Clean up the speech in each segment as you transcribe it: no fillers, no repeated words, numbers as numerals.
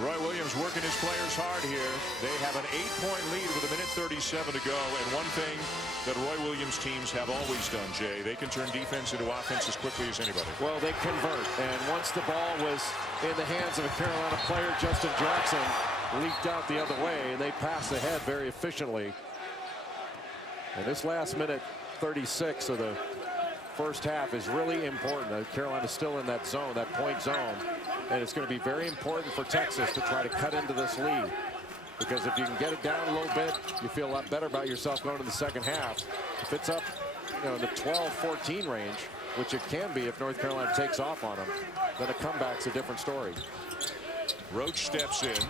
Roy Williams working his players hard here. They have an 8-point lead with 1:37 to go. And one thing that Roy Williams teams have always done, Jay, they can turn defense into offense as quickly as anybody. Well, they convert. And once the ball was in the hands of a Carolina player, Justin Jackson leaked out the other way, and they pass ahead very efficiently. And this last minute 36 of the first half is really important. Carolina's still in that zone, that point zone. And it's going to be very important for Texas to try to cut into this lead. Because if you can get it down a little bit, you feel a lot better about yourself going to the second half. If it's up, in the 12-14 range, which it can be if North Carolina takes off on them, then a comeback's a different story. Roach steps in,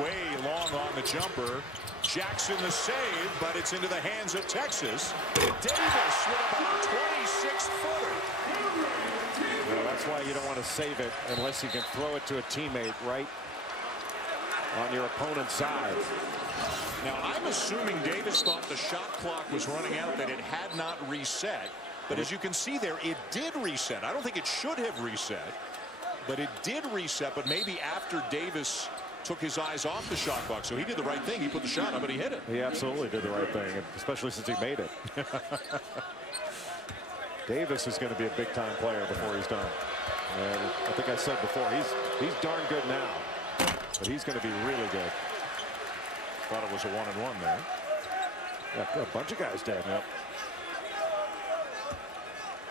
way long on the jumper. Jackson the save, but it's into the hands of Texas. Davis with about a 26-footer. Well, that's why you don't want to save it unless you can throw it to a teammate right on your opponent's side. Now, I'm assuming Davis thought the shot clock was running out, that it had not reset. But as you can see there, it did reset. I don't think it should have reset, but it did reset. But maybe after Davis took his eyes off the shot clock, so he did the right thing. He put the shot up and he hit it. He absolutely did the right thing, especially since he made it. Davis is going to be a big-time player before he's done. And I think I said before, he's darn good now, but he's going to be really good. Thought it was a 1-and-1 there. Yeah, a bunch of guys did. Yep.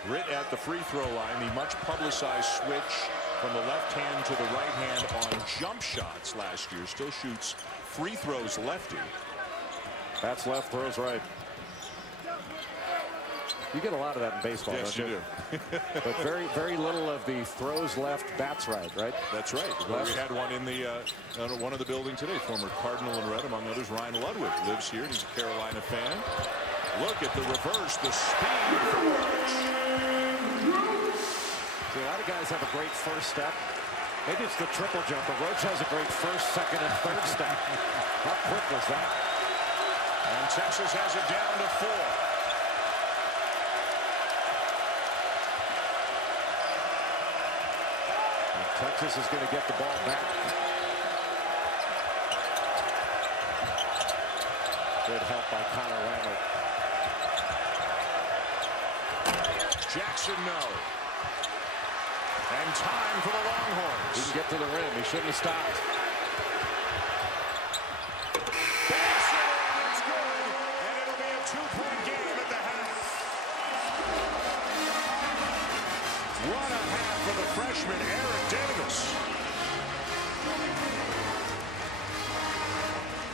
Britt at the free throw line, the much publicized switch from the left hand to the right hand on jump shots last year. Still shoots free throws lefty. That's left, throws right. You get a lot of that in baseball, yes, don't you? Do. But very little of the throws left, bats right, right? That's right. Well, we had one in the one of the building today. Former Cardinal and Red, among others. Ryan Ludwig lives here. He's a Carolina fan. Look at the reverse, the speed for Roach. See, a lot of guys have a great first step. Maybe it's the triple jumper. Roach has a great first, second, and third step. How quick was that? And Texas has it down to 4. Texas is going to get the ball back. Good help by Connor Lambert. Jackson, no. And time for the Longhorns. He can get to the rim. He shouldn't have stopped. Banks it in. It's good. And it'll be a 2-point game at the half. What a half for the freshman, Eric Davis.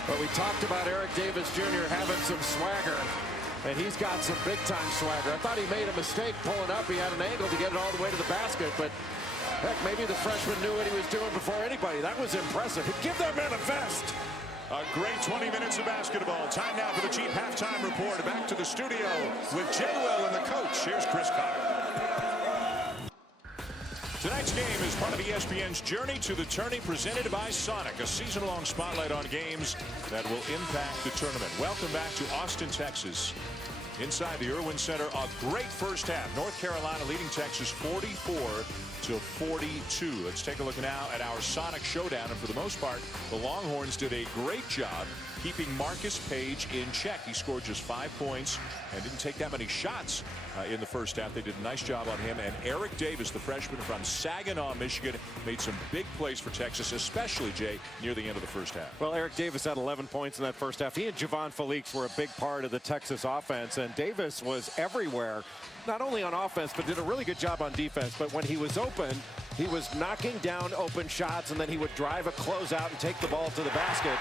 But we talked about Eric Davis Jr. having some swagger. And he's got some big-time swagger. I thought he made a mistake pulling up. He had an angle to get it all the way to the basket. But, heck, maybe the freshman knew what he was doing before anybody. That was impressive. Give that man a vest. A great 20 minutes of basketball. Time now for the Jeep halftime report. Back to the studio with Jay Will and the coach. Here's Chris Cotter. Tonight's game is part of ESPN's Journey to the Tourney, presented by Sonic, a season-long spotlight on games that will impact the tournament. Welcome back to Austin, Texas. Inside the Irwin Center, a great first half. North Carolina leading Texas 44-42. Let's take a look now at our Sonic showdown. And for the most part, the Longhorns did a great job keeping Marcus Page in check. He scored just 5 points and didn't take that many shots in the first half. They did a nice job on him. And Eric Davis, the freshman from Saginaw, Michigan, made some big plays for Texas, especially, Jay, near the end of the first half. Well, Eric Davis had 11 points in that first half. He and Javon Felix were a big part of the Texas offense, and Davis was everywhere, not only on offense, but did a really good job on defense. But when he was open, he was knocking down open shots, and then he would drive a closeout and take the ball to the basket.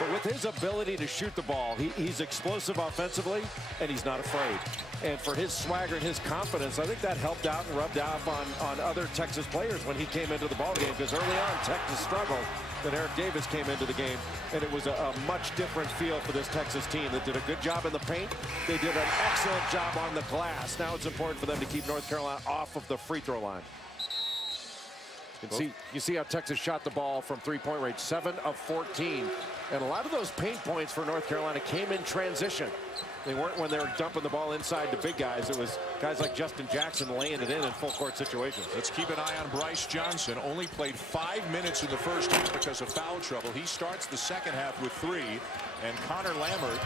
But with his ability to shoot the ball, he's explosive offensively, and he's not afraid. And for his swagger and his confidence, I think that helped out and rubbed off on other Texas players when he came into the ballgame, because early on, Texas struggled. Then Eric Davis came into the game, and it was a much different feel for this Texas team that did a good job in the paint. They did an excellent job on the glass. Now it's important for them to keep North Carolina off of the free throw line. You see how Texas shot the ball from three-point range, 7 of 14. And a lot of those paint points for North Carolina came in transition. They weren't when they were dumping the ball inside the big guys. It was guys like Justin Jackson laying it in full court situations. Let's keep an eye on Bryce Johnson. Only played 5 minutes in the first half because of foul trouble. He starts the second half with 3. And Connor Lammert,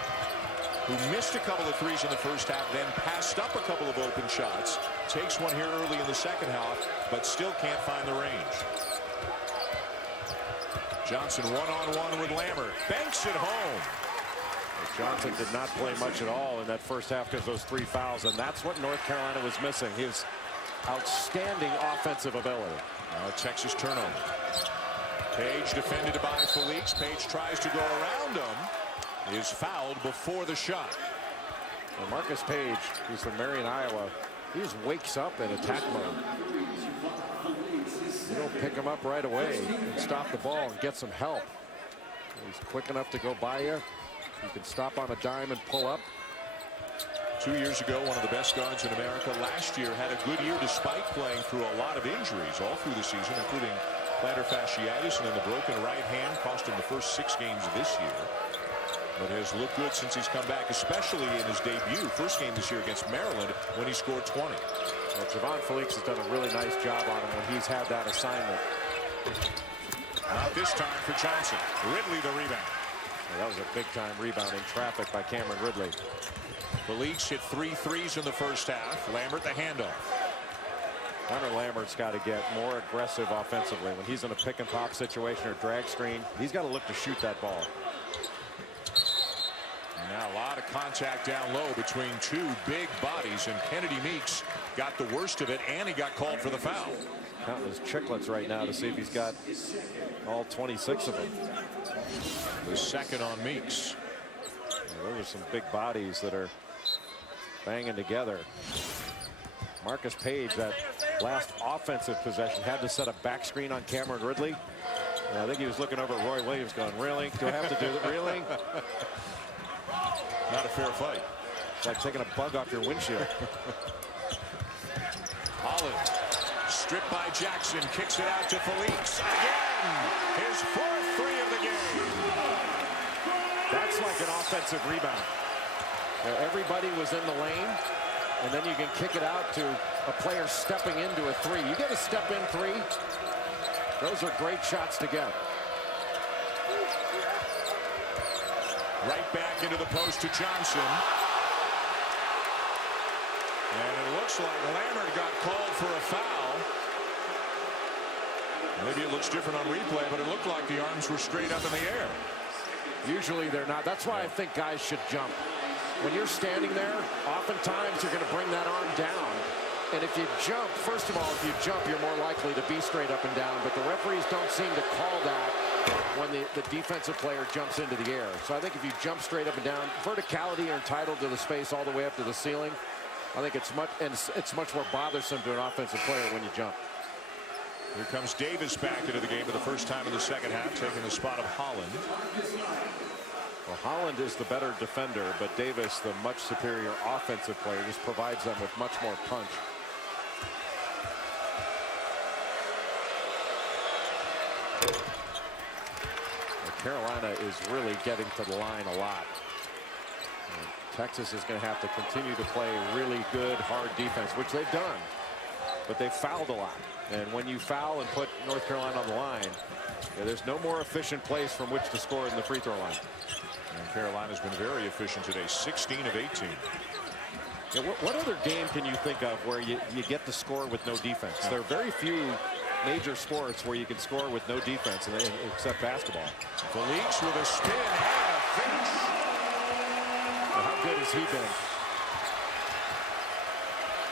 who missed a couple of threes in the first half, then passed up a couple of open shots, takes one here early in the second half, but still can't find the range. Johnson one-on-one with Lammert. Banks it home. Johnson did not play much at all in that first half because of those 3 fouls, and that's what North Carolina was missing. His outstanding offensive ability. Now a Texas turnover. Page defended by Felix. Page tries to go around him. Is fouled before the shot. Well, Marcus Page, who's from Marion, Iowa, he just wakes up in attack mode. You don't pick him up right away and stop the ball and get some help. He's quick enough to go by you. You can stop on a dime and pull up. 2 years ago, one of the best guards in America. Last year had a good year despite playing through a lot of injuries all through the season, including plantar fasciitis and then the broken right hand. Cost him the first 6 games of this year. But has looked good since he's come back, especially in his debut. First game this year against Maryland when he scored 20. Well, Javon Felix has done a really nice job on him when he's had that assignment. Not this time for Johnson. Ridley the rebound. Well, that was a big-time rebound in traffic by Cameron Ridley. Felix hit 3 threes in the first half. Lammert the handoff. Connor Lambert's got to get more aggressive offensively. When he's in a pick-and-pop situation or drag screen, he's got to look to shoot that ball. Now a lot of contact down low between 2 big bodies, and Kennedy Meeks got the worst of it, and he got called for the foul. Counting his chicklets right now to see if he's got all 26 of them. The second on Meeks. Well, those are some big bodies that are banging together. Marcus Page, that last offensive possession, had to set a back screen on Cameron Ridley. And I think he was looking over at Roy Williams going, really? Do I have to do that? Really? Not a fair fight. It's like taking a bug off your windshield. Holland, stripped by Jackson, kicks it out to Felix. Again, his 4th 3 of the game. That's like an offensive rebound. Everybody was in the lane, and then you can kick it out to a player stepping into a 3. You get a step-in 3. Those are great shots to get. Right back into the post to Johnson. And it looks like Lammert got called for a foul. Maybe it looks different on replay, but it looked like the arms were straight up in the air. Usually they're not. That's why I think guys should jump. When you're standing there, oftentimes you're going to bring that arm down. And if you jump, first of all, if you jump, you're more likely to be straight up and down. But the referees don't seem to call that when the defensive player jumps into the air. So I think if you jump straight up and down, verticality are entitled to the space all the way up to the ceiling. I think it's much more bothersome to an offensive player when you jump. Here comes Davis back into the game for the first time in the second half, taking the spot of Holland. Well, Holland is the better defender, but Davis, the much superior offensive player, just provides them with much more punch. Carolina is really getting to the line a lot. And Texas is going to have to continue to play really good, hard defense, which they've done. But they fouled a lot. And when you foul and put North Carolina on the line, there's no more efficient place from which to score in the free throw line. And Carolina's been very efficient today, 16 of 18. Yeah, what other game can you think of where you get to score with no defense? There are very few major sports where you can score with no defense, except basketball. Felix with a spin and a finish. Well, how good has he been?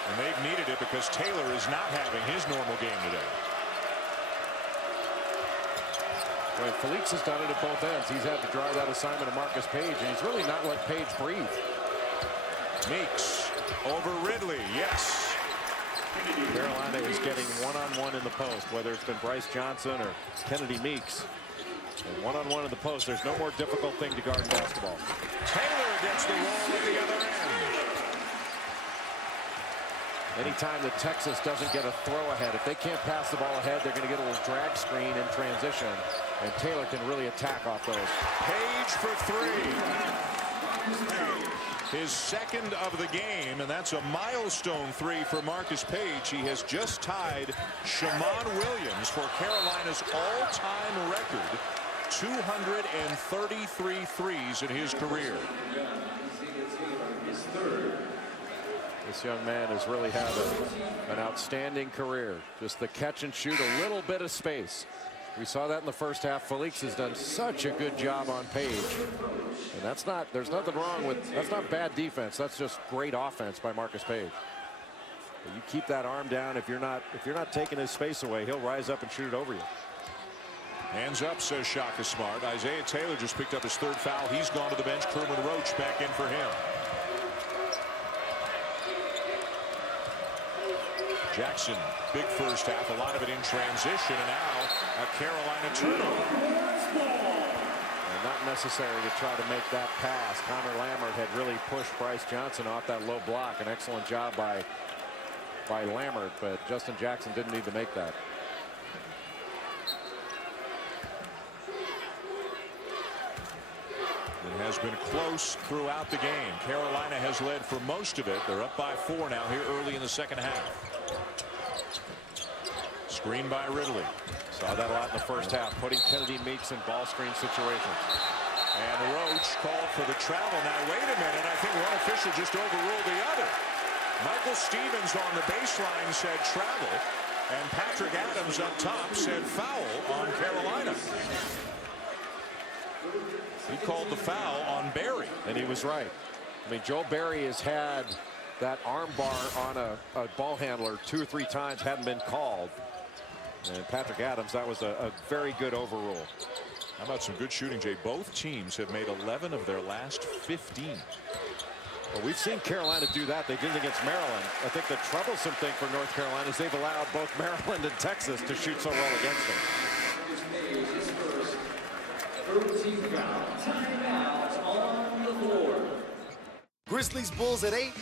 And they've needed it because Taylor is not having his normal game today. Well, Felix has done it at both ends. He's had to drive that assignment to Marcus Page, and he's really not let Page breathe. Meeks over Ridley, yes. Carolina is getting one-on-one in the post, whether it's been Bryce Johnson or Kennedy Meeks. One-on-one in the post, there's no more difficult thing to guard in basketball. Taylor gets the roll at the other end. Anytime that Texas doesn't get a throw ahead, if they can't pass the ball ahead, they're going to get a little drag screen in transition, and Taylor can really attack off those. Page for three. His second of the game, and that's a milestone three for Marcus Page. He has just tied Shammond Williams for Carolina's all-time record, 233 threes in his career. This young man has really had an outstanding career. Just the catch and shoot, a little bit of space. We saw that in the first half. Felix has done such a good job on Page. And there's nothing wrong with, that's not bad defense. That's just great offense by Marcus Page. But you keep that arm down. If you're not taking his space away, he'll rise up and shoot it over you. Hands up, says Shaka Smart. Isaiah Taylor just picked up his third foul. He's gone to the bench. Kerwin Roach back in for him. Jackson, big first half, a lot of it in transition, and now a Carolina turnover. And not necessary to try to make that pass. Connor Lammert had really pushed Bryce Johnson off that low block. An excellent job by Lammert, but Justin Jackson didn't need to make that. It has been close throughout the game. Carolina has led for most of it. They're up by 4 now here early in the second half. Screen by Ridley. Saw that a lot in the first half, putting Kennedy Meeks in ball screen situations. And Roach called for the travel. Now wait a minute, I think one official just overruled the other. Michael Stevens on the baseline said travel, and Patrick Adams up top said foul on Carolina. He called the foul on Barry. And he was right. I mean, Joe Barry has had that arm bar on a ball handler 2 or 3 times, hadn't been called. And Patrick Adams, that was a very good overrule. How about some good shooting, Jay? Both teams have made 11 of their last 15. Well, we've seen Carolina do that. They did it against Maryland. I think the troublesome thing for North Carolina is they've allowed both Maryland and Texas to shoot so well against them. Timeout on the floor. Grizzlies Bulls at 8.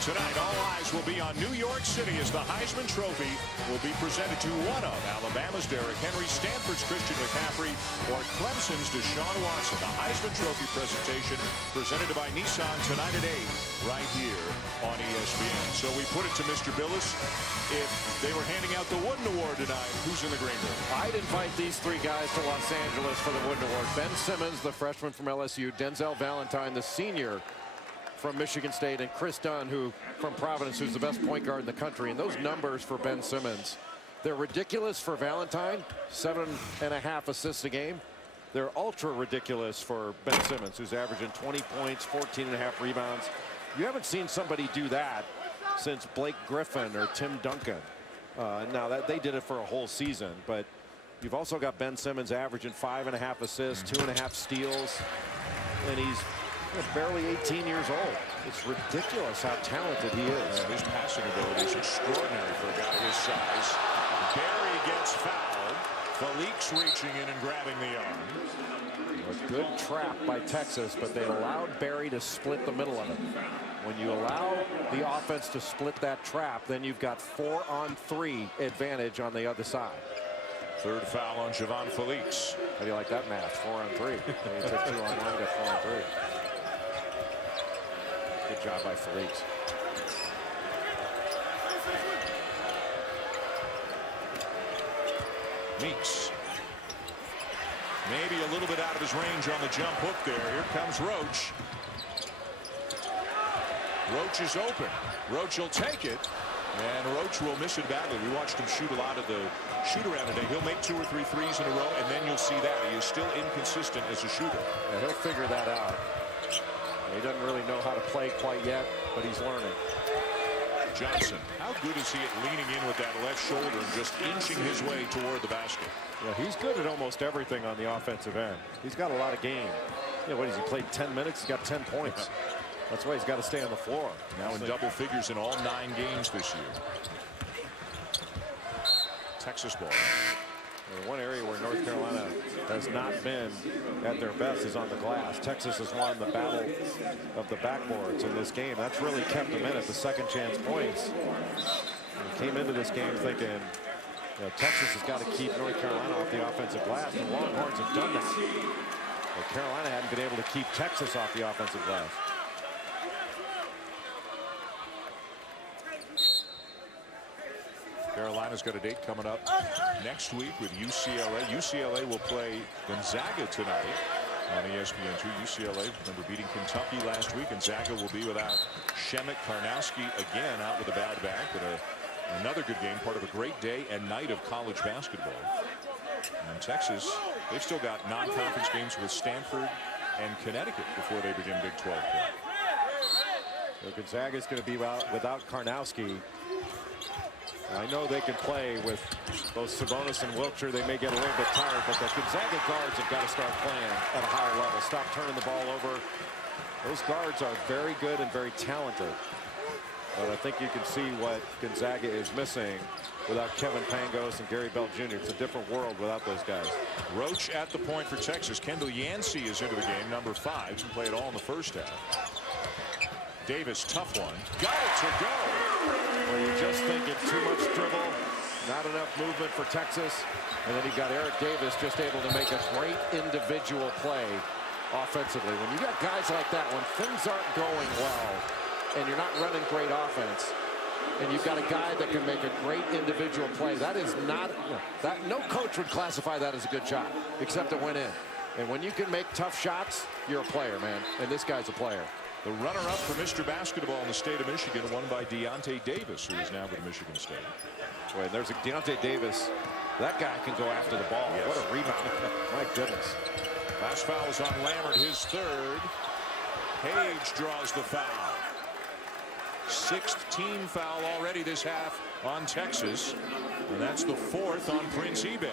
Tonight, all eyes will be on New York City as the Heisman Trophy will be presented to one of Alabama's Derrick Henry, Stanford's Christian McCaffrey, or Clemson's Deshaun Watson. The Heisman Trophy presentation presented by Nissan tonight at 8, right here on ESPN. So we put it to Mr. Billis. If they were handing out the Wooden Award tonight, who's in the green room? I'd invite these 3 guys to Los Angeles for the Wooden Award. Ben Simmons, the freshman from LSU, Denzel Valentine, the senior from Michigan State, and Chris Dunn, who from Providence, who's the best point guard in the country. And those numbers for Ben Simmons, they're ridiculous for Valentine, 7.5 assists a game. They're ultra ridiculous for Ben Simmons, who's averaging 20 points, 14.5 rebounds. You haven't seen somebody do that since Blake Griffin or Tim Duncan. Now that they did it for a whole season, but you've also got Ben Simmons averaging 5.5 assists, 2.5 steals, and he's barely 18 years old. It's ridiculous how talented he is. His passing ability is extraordinary for a guy his size. Barry gets fouled. Felix reaching in and grabbing the arm. A good trap by Texas, but they allowed Barry to split the middle of it. When you allow the offense to split that trap, then you've got 4-on-3 advantage on the other side. Third foul on Javon Felix. How do you like that math? 4-on-3. You take 2-on-1, got 4-on-3. Good job by Felix. Meeks. Maybe a little bit out of his range on the jump hook there. Here comes Roach. Roach is open. Roach will take it. And Roach will miss it badly. We watched him shoot a lot of the shoot-around today. He'll make 2 or 3 threes in a row, and then you'll see that. He is still inconsistent as a shooter. Yeah, he'll figure that out. He doesn't really know how to play quite yet, but he's learning. Johnson, how good is he at leaning in with that left shoulder and just inching his way toward the basket? Yeah, he's good at almost everything on the offensive end. He's got a lot of game. Yeah, what has he played 10 minutes? He's got 10 points. That's why he's got to stay on the floor. Now in double figures in all 9 games this year. Texas ball. And one area where North Carolina has not been at their best is on the glass. Texas has won the battle of the backboards in this game. That's really kept them in at the second chance points. And came into this game thinking, Texas has got to keep North Carolina off the offensive glass. The Longhorns have done that. But Carolina hadn't been able to keep Texas off the offensive glass. Carolina's got a date coming up next week with UCLA. UCLA will play Gonzaga tonight on ESPN2. UCLA, remember, beating Kentucky last week. Gonzaga will be without Shemet. Karnowski again out with a bad back, but another good game, part of a great day and night of college basketball. And Texas, they've still got non-conference games with Stanford and Connecticut before they begin Big 12 play. So Gonzaga is going to be without Karnowski. I know they can play with both Sabonis and Wiltshire. They may get a little bit tired, but the Gonzaga guards have got to start playing at a higher level. Stop turning the ball over. Those guards are very good and very talented. But I think you can see what Gonzaga is missing without Kevin Pangos and Gary Bell Jr. It's a different world without those guys. Roach at the point for Texas. Kendall Yancey is into the game, number 5. He played all in the first half. Davis, tough one. Got it to go. Well, you're just thinking too much dribble, not enough movement for Texas. And then you've got Eric Davis just able to make a great individual play offensively. When you got guys like that, when things aren't going well and you're not running great offense, and you've got a guy that can make a great individual play, that is not, no coach would classify that as a good shot, except it went in. And when you can make tough shots, you're a player, man. And this guy's a player. The runner-up for Mr. Basketball in the state of Michigan, won by Deontay Davis, who is now with Michigan State. Boy, there's a Deontay Davis. That guy can go after the ball. Yes. What a rebound. My goodness. Last foul is on Lammert, his third. Page draws the foul. 6th team foul already this half on Texas. And that's the 4th on Prince Ebay.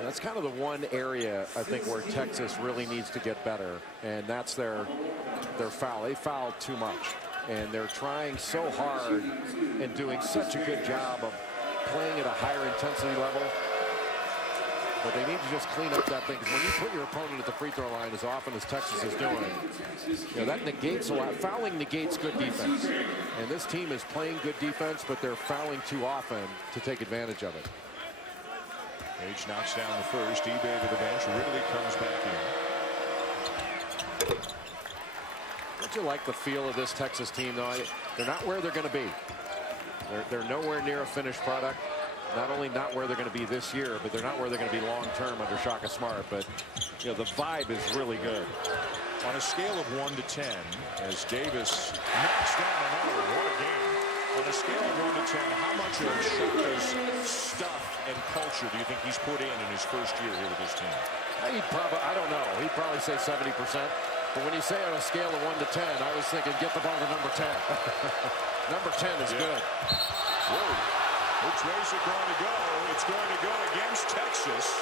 That's kind of the one area I think where Texas really needs to get better, and that's their foul. They foul too much, and they're trying so hard and doing such a good job of playing at a higher intensity level. But they need to just clean up that thing. When you put your opponent at the free throw line as often as Texas is doing, that negates a lot. Fouling negates good defense. And this team is playing good defense, but they're fouling too often to take advantage of it. Page knocks down the first. Ebay to the bench. Ridley comes back in. Don't you like the feel of this Texas team, though? They're not where they're going to be. They're nowhere near a finished product. Not only not where they're going to be this year, but they're not where they're going to be long-term under Shaka Smart. But, the vibe is really good. On a scale of 1 to 10, as Davis knocks down another, what a game. On a scale of 1 to 10, how much of Shaka's stuff and culture do you think he's put in his first year here with this team? I don't know. He'd probably say 70%. But when you say on a scale of 1 to 10, I was thinking get the ball to number 10. Number 10 is good. Whoa. Which way is it going to go? It's going to go against Texas.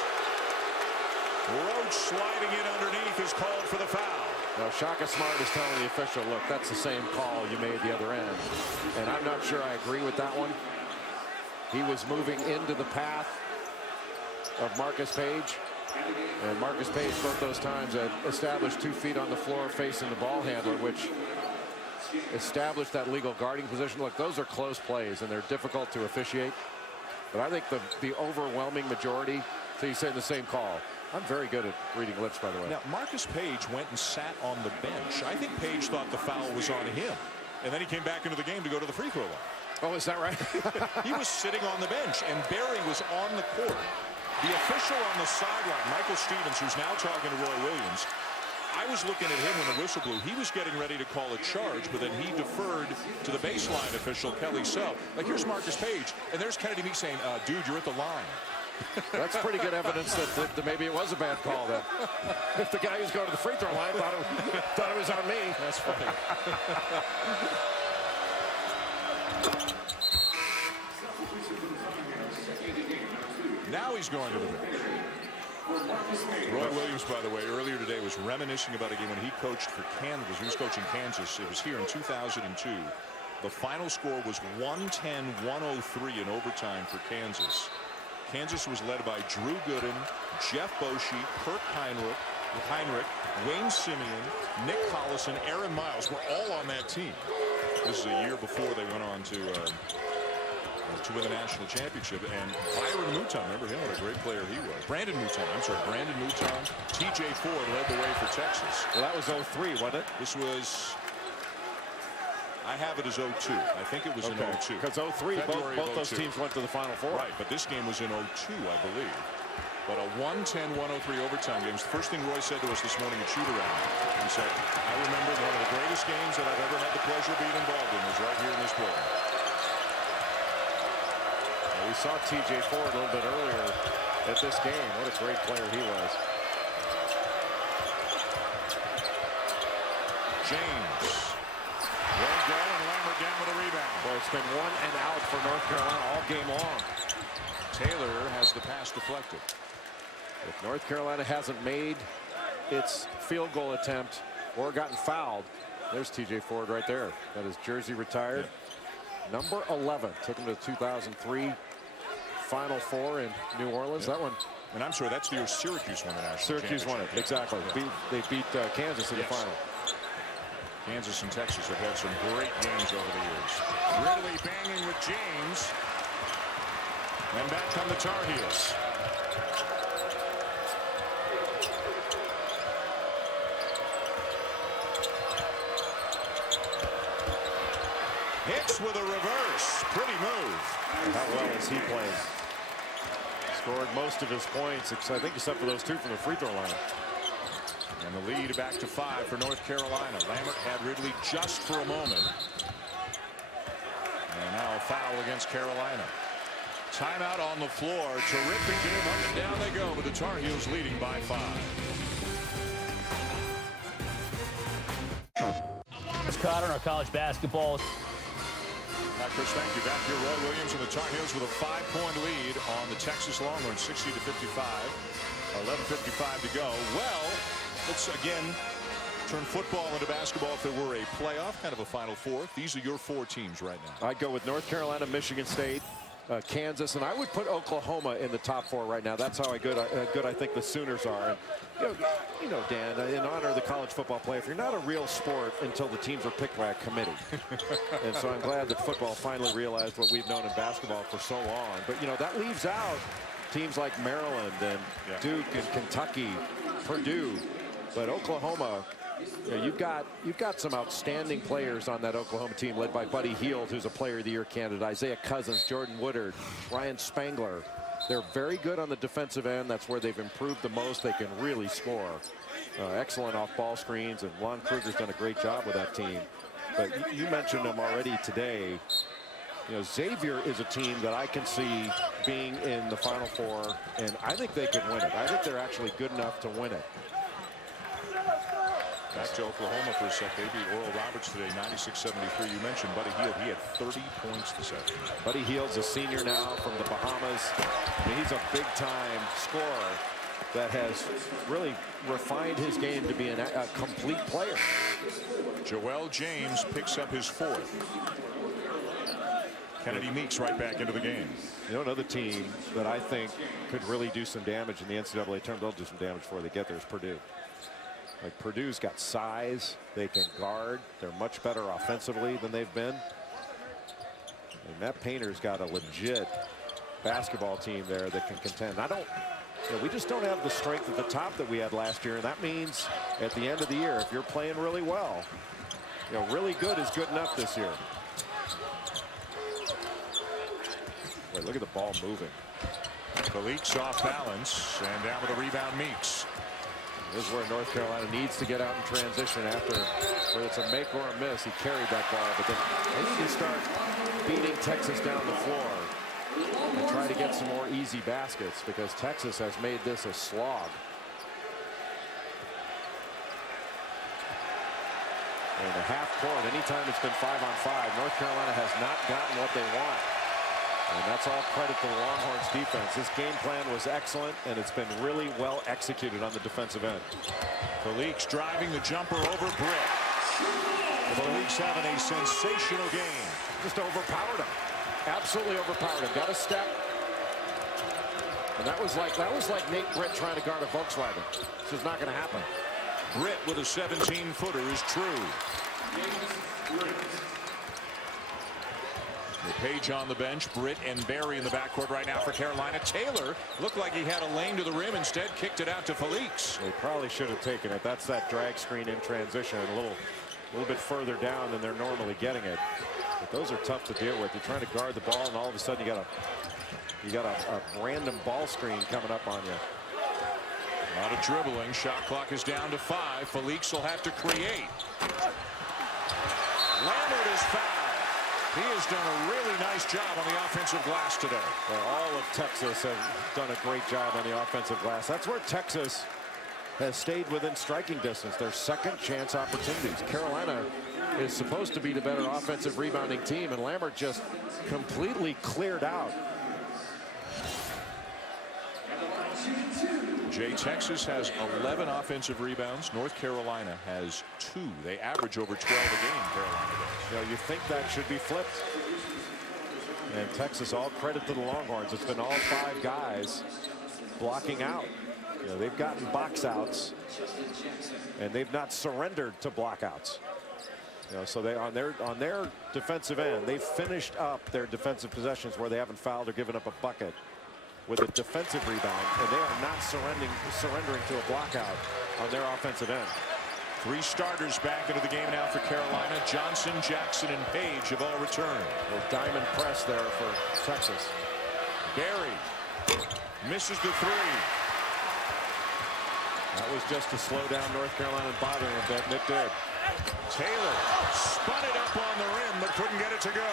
Roach sliding in underneath is called for the foul. Now Shaka Smart is telling the official, look, that's the same call you made the other end. And I'm not sure I agree with that one. He was moving into the path of Marcus Page. And Marcus Page both those times had established 2 feet on the floor facing the ball handler, which established that legal guarding position. Look, those are close plays and they're difficult to officiate. But I think the overwhelming majority, so you say the same call. I'm very good at reading lips, by the way. Now, Marcus Page went and sat on the bench. I think Page thought the foul was on him. And then he came back into the game to go to the free throw line. Oh, is that right? He was sitting on the bench, and Barry was on the court. The official on the sideline, Michael Stevens, who's now talking to Roy Williams, I was looking at him when the whistle blew. He was getting ready to call a charge, but then he deferred to the baseline official, Kelly Sell. Like, here's Marcus Page, and there's Kennedy Meeks saying, dude, you're at the line. That's pretty good evidence that maybe it was a bad call then. If the guy who's going to the free throw line thought it was on me. That's funny. Now he's going to the bench. Roy Williams, by the way, earlier today was reminiscing about a game when he coached for Kansas. He was coaching Kansas. It was here in 2002. The final score was 110-103 in overtime for Kansas. Kansas was led by Drew Gooden, Jeff Boschee, Kirk Heinrich, Wayne Simeon, Nick Collison, Aaron Miles were all on that team. This is a year before they went on to win the national championship. And Byron Mouton, remember him? What a great player he was. Brandon Mouton, TJ Ford led the way for Texas. Well, that was 03, wasn't it? This was, I have it as 02. I think it was in 02. Because 03, both those teams went to the Final Four. Right, but this game was in 02, I believe. But a 110-103 overtime game. The first thing Roy said to us this morning at shoot-around, he said, I remember one of the greatest games that I've ever had the pleasure of being involved in was right here in this building. We saw TJ Ford a little bit earlier at this game. What a great player he was. James. Way go, and Lambert down with a rebound. Well, it's been 1 and out for North Carolina all game long. Taylor has the pass deflected. If North Carolina hasn't made its field goal attempt or gotten fouled, there's TJ Ford right there. Got his jersey retired. Yeah. Number 11 took him to the 2003 Final Four in New Orleans. Yeah. That one. And I'm sorry, that's the year Syracuse won the national Syracuse won it, exactly. Yeah. They beat Kansas in the final. Kansas and Texas have had some great games over the years. Ridley banging with James. And back come the Tar Heels. Hicks with a reverse. Pretty move. How well is he playing? Scored most of his points, I think, except for those 2 from the free throw line. And the lead back to 5 for North Carolina. Lambert had Ridley just for a moment. And now a foul against Carolina. Timeout on the floor. Terrific game. Up and down they go, with the Tar Heels leading by 5. It's caught on our college basketball. Chris, thank you. Back here, Roy Williams and the Tar Heels with a 5-point lead on the Texas Longhorns, 60-55. 11:55 to go. Well, let's again turn football into basketball. If there were a playoff, kind of a Final Four, these are your 4 teams right now. I'd go with North Carolina, Michigan State, Kansas, and I would put Oklahoma in the top 4 right now. That's how good I think the Sooners are. And, you know, Dan, in honor of the college football player, if you're not a real sport until the teams are picked by a committee. And so I'm glad that football finally realized what we've known in basketball for so long. But, you know, that leaves out teams like Maryland and Duke and Kentucky, Purdue. But Oklahoma, you know, you've got some outstanding players on that Oklahoma team, led by Buddy Hield, who's a Player of the Year candidate, Isaiah Cousins, Jordan Woodard, Ryan Spangler. They're very good on the defensive end. That's where they've improved the most. They can really score. Excellent off-ball screens, and Lon Kruger's done a great job with that team. But you mentioned them already today. You know, Xavier is a team that I can see being in the Final Four, and I think they could win it. I think they're actually good enough to win it. Back to Oklahoma for a sec. They beat Oral Roberts today, 96-73. You mentioned Buddy Hield. He had 30 points this afternoon. Buddy Hield's a senior now from the Bahamas. I mean, he's a big-time scorer that has really refined his game to be a complete player. Joel James picks up his 4th. Kennedy Meeks right back into the game. You know, another team that I think could really do some damage in the NCAA tournament, they'll do some damage before they get there, is Purdue. Like, Purdue's got size. They can guard. They're much better offensively than they've been. And Matt Painter's got a legit basketball team there that can contend. We just don't have the strength at the top that we had last year, and that means at the end of the year, if you're playing really well, you know, really good is good enough this year. Wait, look at the ball moving. Falik's off balance, and down with a rebound, Meeks. This is where North Carolina needs to get out in transition after, whether it's a make or a miss. He carried that ball, but they need to start beating Texas down the floor and try to get some more easy baskets, because Texas has made this a slog. And the half court, anytime it's been 5-on-5, North Carolina has not gotten what they want. And that's all credit to the Longhorns defense. This game plan was excellent, and it's been really well executed on the defensive end. Falik's driving the jumper over Britt. Falik's having a sensational game. Just overpowered him. Absolutely overpowered him. Got a step. And that was like Nate Britt trying to guard a Volkswagen. This is not going to happen. Britt with a 17-footer is true. Page on the bench. Britt and Barry in the backcourt right now for Carolina. Taylor looked like he had a lane to the rim. Instead, kicked it out to Felix. They probably should have taken it. That's that drag screen in transition. A little bit further down than they're normally getting it. But those are tough to deal with. You're trying to guard the ball, and all of a sudden you got a random ball screen coming up on you. A lot of dribbling. Shot clock is down to 5. Felix will have to create. Lambert is fouled. He has done a really nice job on the offensive glass today. Well, all of Texas have done a great job on the offensive glass. That's where Texas has stayed within striking distance. Their second chance opportunities. Carolina is supposed to be the better offensive rebounding team, and Lambert just completely cleared out. Texas has 11 offensive rebounds. North Carolina has 2. They average over 12 a game, Carolina does. You know, you think that should be flipped. And Texas, all credit to the Longhorns. It's been all 5 guys blocking out. You know, they've gotten box outs, and they've not surrendered to blockouts. You know, so they on their defensive end, they've finished up their defensive possessions where they haven't fouled or given up a bucket with a defensive rebound, and they are not surrendering to a blockout on their offensive end. 3 starters back into the game now for Carolina. Johnson, Jackson, and Page have all returned. A diamond press there for Texas. Barry misses the 3. That was just to slow down North Carolina and bother them a bit, and it did. Taylor spun it up on the rim, but couldn't get it to go.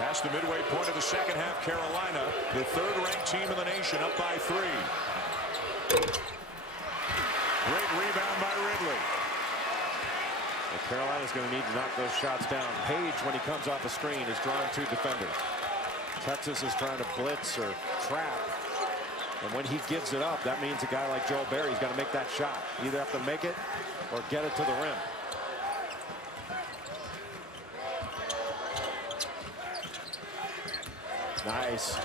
Past the midway point of the second half, Carolina, the 3rd-ranked team in the nation, up by 3. Great rebound by Ridley. Well, Carolina's going to need to knock those shots down. Page, when he comes off a screen, is drawing 2 defenders. Texas is trying to blitz or trap. And when he gives it up, that means a guy like Joel Barry's got to make that shot. Either have to make it or get it to the rim. Nice. And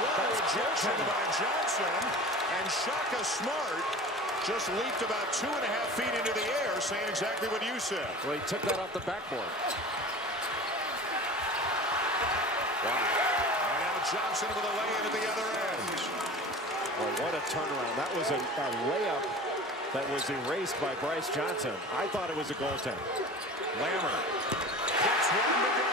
what a rejection by Johnson. And Shaka Smart just leaped about 2.5 feet into the air, saying exactly what you said. Well, he took that off the backboard. Wow. And now Johnson with a lay-in at the other end. Well, what a turnaround. That was a layup that was erased by Bryce Johnson. I thought it was a goaltend. Lambert gets 1 to go.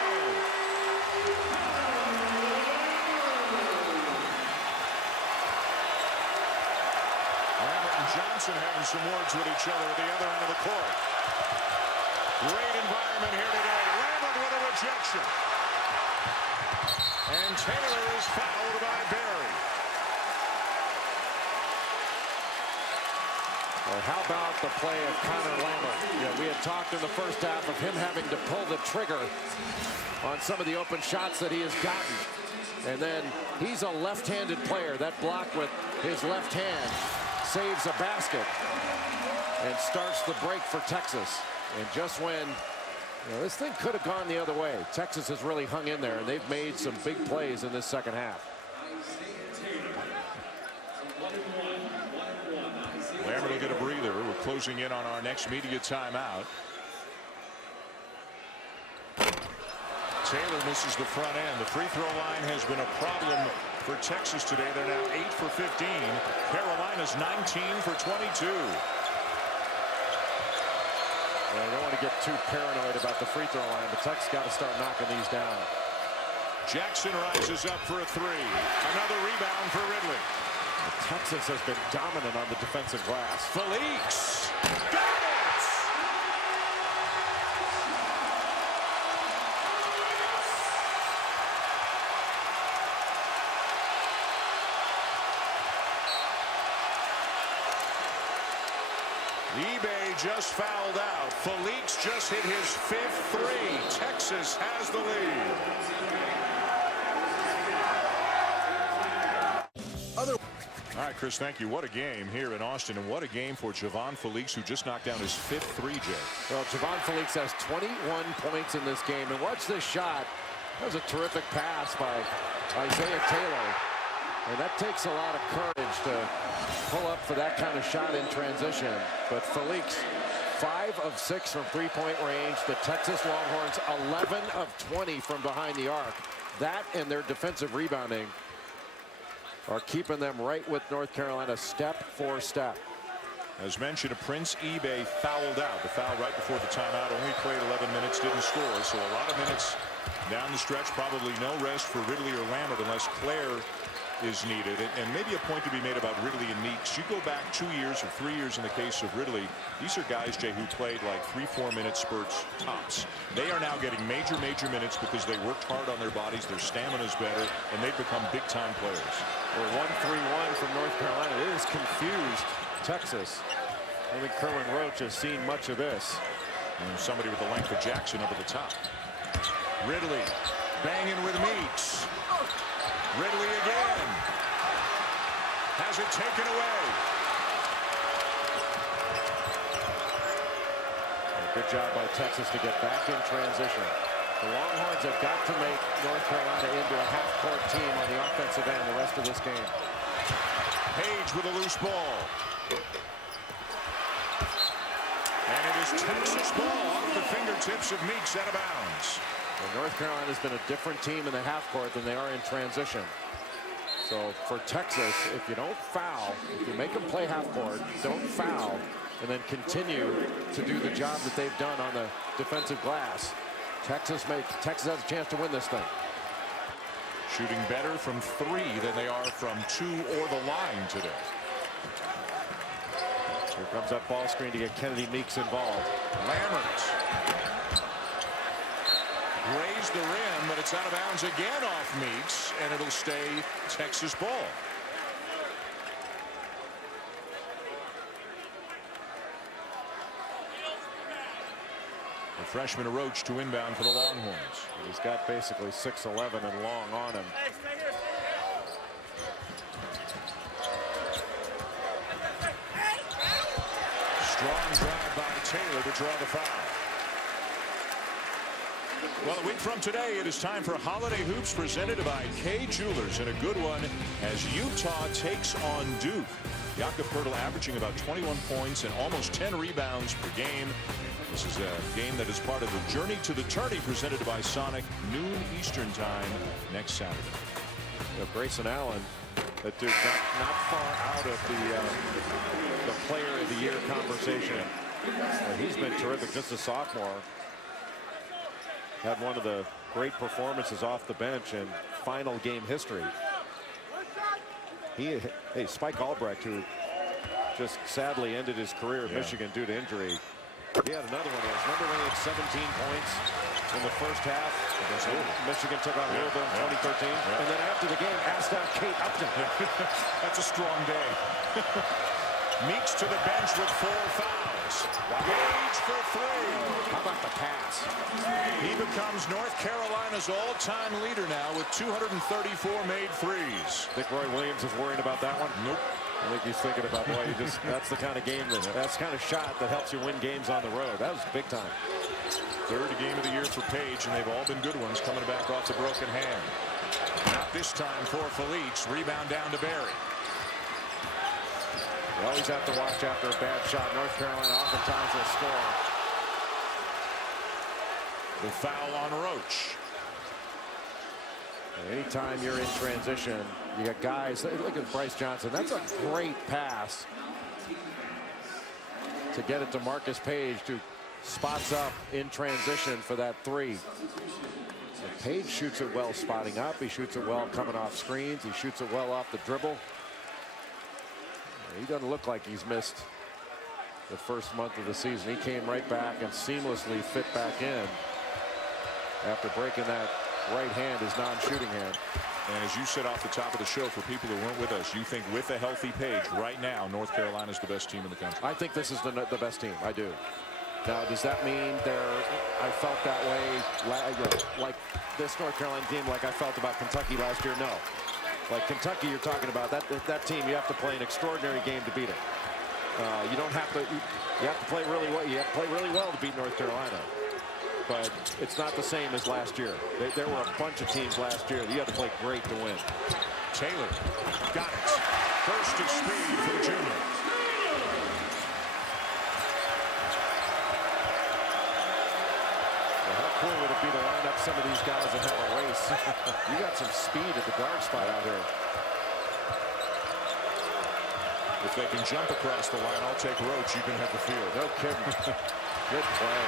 Johnson having some words with each other at the other end of the court. Great environment here today. Lambert with a rejection. And Taylor is fouled by Barry. Well, how about the play of Connor Lambert? Yeah, we had talked in the first half of him having to pull the trigger on some of the open shots that he has gotten. And then he's a left-handed player. That block with his left hand saves a basket and starts the break for Texas. And just when this thing could have gone the other way, Texas has really hung in there, and they've made some big plays in this second half. Lambert will get a breather. We're closing in on our next media timeout. Taylor misses the front end. The free throw line has been a problem for Texas today. They're now 8 for 15. Carolina's 19 for 22. Well, I don't want to get too paranoid about the free throw line, but Texas got to start knocking these down. Jackson rises up for a 3. Another rebound for Ridley. Texas has been dominant on the defensive glass. Felix got it! eBay just fouled out. Felix just hit his 5th 3. Texas has the lead. All right, Chris, thank you. What a game here in Austin, and what a game for Javon Felix, who just knocked down his 5th 3-J. Well, Javon Felix has 21 points in this game, and watch this shot. That was a terrific pass by Isaiah Taylor, and that takes a lot of courage to pull up for that kind of shot in transition. But Felix, 5 of 6 from three-point range. The Texas Longhorns, 11 of 20 from behind the arc. That and their defensive rebounding are keeping them right with North Carolina step for step. As mentioned, Prince Ebay fouled out. The foul right before the timeout. Only played 11 minutes, didn't score. So a lot of minutes down the stretch. Probably no rest for Ridley or Lambert unless Claire is needed. And maybe a point to be made about Ridley and Meeks. You go back 2 years or 3 years in the case of Ridley. These are guys, Jay, who played like 3-4 minute spurts tops. They are now getting major minutes because they worked hard on their bodies. Their stamina is better, and they've become big-time players. Well, 1-3-1 from North Carolina. It has confused Texas. I think Kerwin Roach has seen much of this. And somebody with the length of Jackson up at the top. Ridley banging with Meeks. Ridley again. Has it taken away. Good job by Texas to get back in transition. The Longhorns have got to make North Carolina into a half-court team on the offensive end the rest of this game. Page with a loose ball. And it is Texas ball off the fingertips of Meeks, out of bounds. Well, North Carolina has been a different team in the half-court than they are in transition. So for Texas, if you don't foul, if you make them play half-court, don't foul, and then continue to do the job that they've done on the defensive glass, Texas has a chance to win this thing. Shooting better from 3 than they are from 2 or the line today. Here comes that ball screen to get Kennedy Meeks involved. Lambert raised the rim, but it's out of bounds again off Meeks, and it'll stay Texas ball. The freshman Roach to inbound for the Longhorns. He's got basically 6'11" and long on him. Strong drive by Taylor to draw the foul. Well, a week from today, it is time for Holiday Hoops presented by Kay Jewelers, and a good one as Utah takes on Duke. Jakob Poeltl averaging about 21 points and almost 10 rebounds per game. This is a game that is part of the Journey to the Tourney presented by Sonic, noon Eastern time next Saturday. Grayson Allen, at Duke, not far out of the player of the year conversation. He's been terrific, just a sophomore. Had one of the great performances off the bench in final game history. Hey, Spike Albrecht, who just sadly ended his career at Michigan due to injury. He had another one. Remember when he had 17 points in the first half? Michigan took on Louisville in 2013. And then after the game, asked out Kate Upton. That's a strong day. Meeks to the bench with 4 fouls. Page for 3. How about the pass? He becomes North Carolina's all-time leader now with 234 made threes. Think Roy Williams is worried about that one? Nope. I think he's thinking about, boy, that's the kind of game, that's the kind of shot that helps you win games on the road. That was big time. 3rd game of the year for Page, and they've all been good ones coming back off the broken hand. Not this time for Felix. Rebound down to Barry. You always have to watch after a bad shot. North Carolina oftentimes will score. The foul on Roach. Anytime you're in transition, you got guys. Look at Bryce Johnson. That's a great pass to get it to Marcus Page, who spots up in transition for that 3. So Page shoots it well spotting up. He shoots it well coming off screens. He shoots it well off the dribble. He doesn't look like he's missed the first month of the season. He came right back and seamlessly fit back in after breaking that right hand, his non-shooting hand. And as you said off the top of the show, for people who weren't with us, you think with a healthy Page right now, North Carolina's the best team in the country. I think this is the best team. I do. Now, does that mean I felt that way like this North Carolina team like I felt about Kentucky last year? No. Like Kentucky, you're talking about that team. You have to play an extraordinary game to beat it. You don't have to. You have to play really well. You have to play really well to beat North Carolina. But it's not the same as last year. There were a bunch of teams last year that you had to play great to win. Taylor got it. First at speed for the junior. Well, how cool would it be to line up some of these guys and have a race? You got some speed at the guard spot out here. If they can jump across the line, I'll take Roach. You can have the field. No kidding. Good play.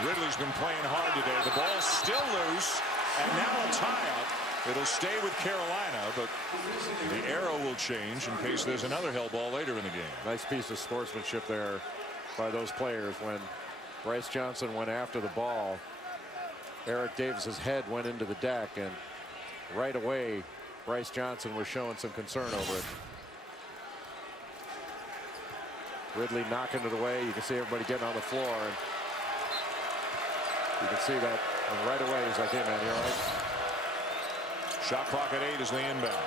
Ridley's been playing hard today. The ball's still loose, and now a tie-up. It'll stay with Carolina, but the arrow will change in case there's another hell ball later in the game. Nice piece of sportsmanship there by those players. When Bryce Johnson went after the ball, Eric Davis's head went into the deck, and right away, Bryce Johnson was showing some concern over it. Ridley knocking it away. You can see everybody getting on the floor. And you can see that, and right away he's like, hey man, you all right? Shot clock at 8 as they inbound.